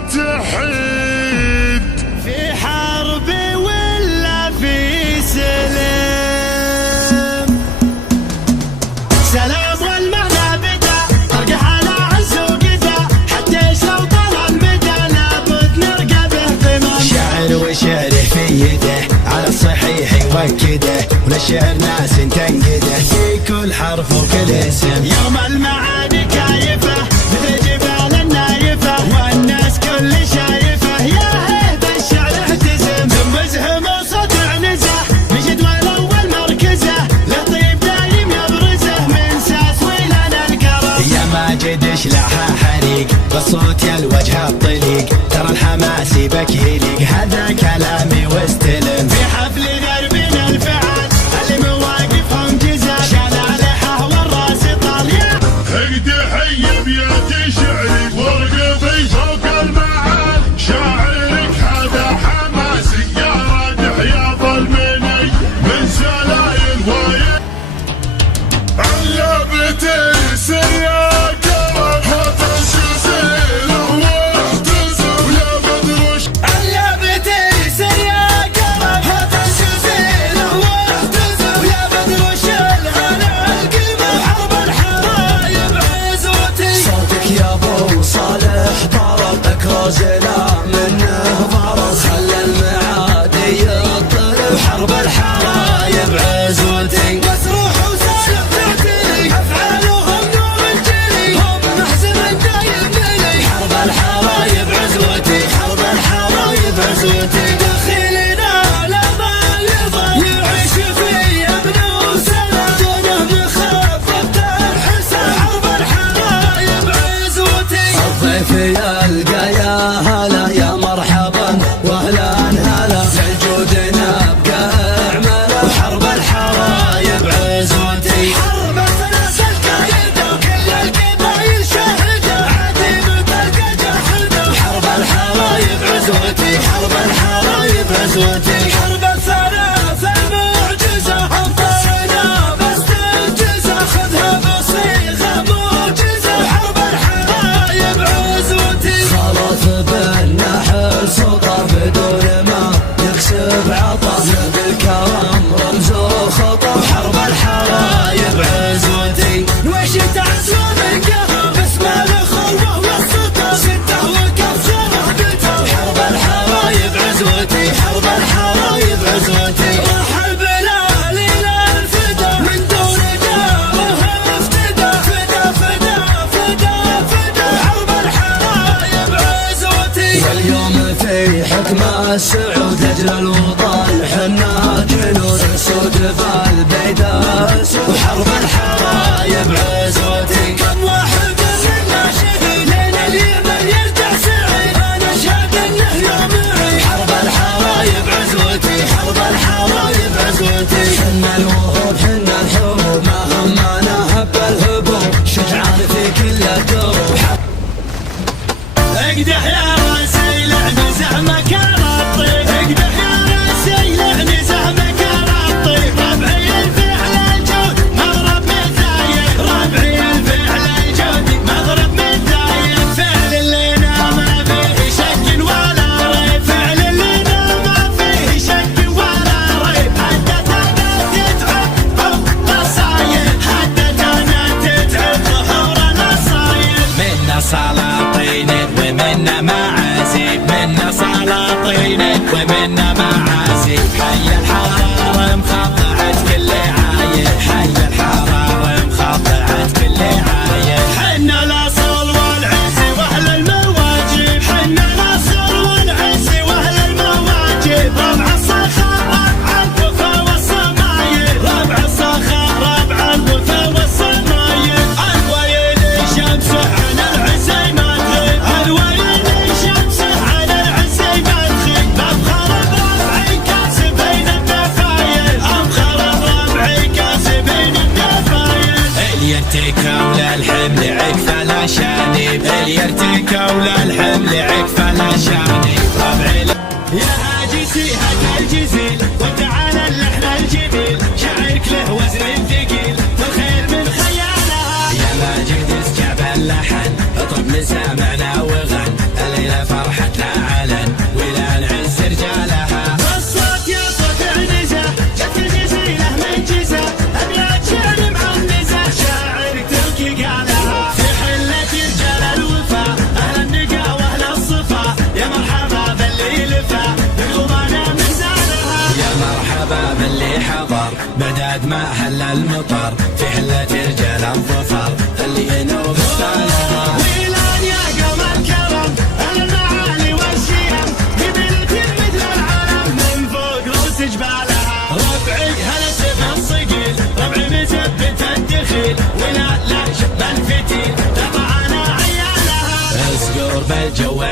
نتحد في حرب ولا في سلام. سلام والمعنى بدا طرق على عز وقدا، حتى لو طال المدى لابد نرقى به قمم. شاعر وشعره في يده على الصحيح يوكده، ونشر ناس تنقده في كل حرف وكل اسم. يوم المعاني كايفه مثل جبال النايفه، والناس كل شايفه يا هيب الشعر اهتزم. مزهم وصوت عنزه من جدول اول مركزه، له طيب دايم يبرزه من ساس ولنا الكرم. يا ماجد اشلعها حريق بالصوت يا الوجه الطليق، ترى الحماس بك يليق هذا كلامي واستلم. في حفل غربنا الفعال اللي مواقفهم جزا، شلالحه والراس طاليه. تحية بياتي شعري وارقبي فوق المعال، شاعرك هذا حماسي يا رادح يا ظلمني من سلايل وايد. علبتي سياق وتشزيل واحتزم يا بدروش. علبتي سياق وتشزيل واحتزم يا بدروش. الغلا القمة حرب الحرايب عزوتي. صوتك يا ابو صالح ضرب اكروزنا منه ضرب، خلى المعادي يضطرب وحرب الحرايب عزوتي. بس روح وسالم تعتلي افعالهم نور الجلي، هم محزن دايم لي. حرب الحرايب عزوتي، حرب الحرايب عزوتي. دخيلنا لما يضل يعيش في امن وسلام، دونه مخفف الحسن. حرب الحرايب عزوتي. الضيف يلقى يا هلا يا مرحبا واهلا هلا، للجود نبقى اعمله وحرب الحرايب عزوتي. حرب الناس الكايدة وكل القبايل شاهدة، عديمة الجحدة. حرب الحرايب عزوتي، حرب الحرايب عزوتي. حرب الثلاث المعجزة أبطالنا بس تنجزة، خذها بصيغة معجزة. حرب الحرايب عزوتي. خلط بالنحر سطر بدون ما يكسب عطا، بالكرم رمز وخطر. حرب الحرايب عزوتي. وش تعزو من قهر باسم الأخوة والسطر، ستة وكف رهبته. حرب الحرايب عزوتي، حرب الحرايب عزوتي. راح البلال إلى الفدا من دون داره افتدى. فدا فدا فدا فدا. حرب الحرايب عزوتي. واليوم في حكمة السعود لاجل الوطن حنا جنود سود بالبيداء، وحرب الحرايب عزوتي. كم واحد منا شهيد لين اليمن يرجع سعيد، انا شهد انه يومي. حرب الحرايب عزوتي، حرب الحرايب عزوتي. حنا الوهوب حنا الحروب ما همنا هب الهبوب، شجعان في كل الدروب. اقدح يا راسي لعن زعمك الطيب، اقدح يا راسي لعن زعمك الطيب. ربعي الفعل الجود مضرب متايب، ربعي الفعل الجود مضرب متايب. فعل اللينا ما فيه شك ولا ريب، فعل اللينا ما فيه شك ولا ريب. حدتنا تتعب ظهور الصايب، حدتنا تتعب ظهور الصايب. منا سلاطين ومنا معازيب، منا سلاطين ومنا معازيب. حي الحرارة مخضعت كل عايب، حي الحرارة مخضعت كل عايب. حنا الاصل والعز واهل المواجب، حنا الاصل والعز واهل المواجب. ربع الصخر ربع الوفا والصمايل، ربع الصخر ربع الوفا والصمايل. الويل شمس على العز ما تغيب، الويل شمس على العز ما تغيب. بفخر بربعي كاسبين النفايل، افخر بربعي كاسبين النفايل. اليرتكى ولا الحمل عكفة لا شانب، اليرتكى ولا الحمل عكفة لا شانب. ربعي يا عاجزي هك الجزيل وتعالى اللحن الجميل، شعرك له وزن ثقيل والخير من خيالها. يا ماجد اسكب اللحن اطرب لسامعنا وغن، الليلة فرح المطر في حلة رجال الظفر اللي ينوب السلام. ويلان يا قمر كرم المعالي والشيم قبلة مثل العالم من فوق رؤوس جبالها. ربعي هلا سفن صقيل ربعي مثبت الدخيل ولا لا شب الفتيل تطعنا عيالها. اسقر بالجو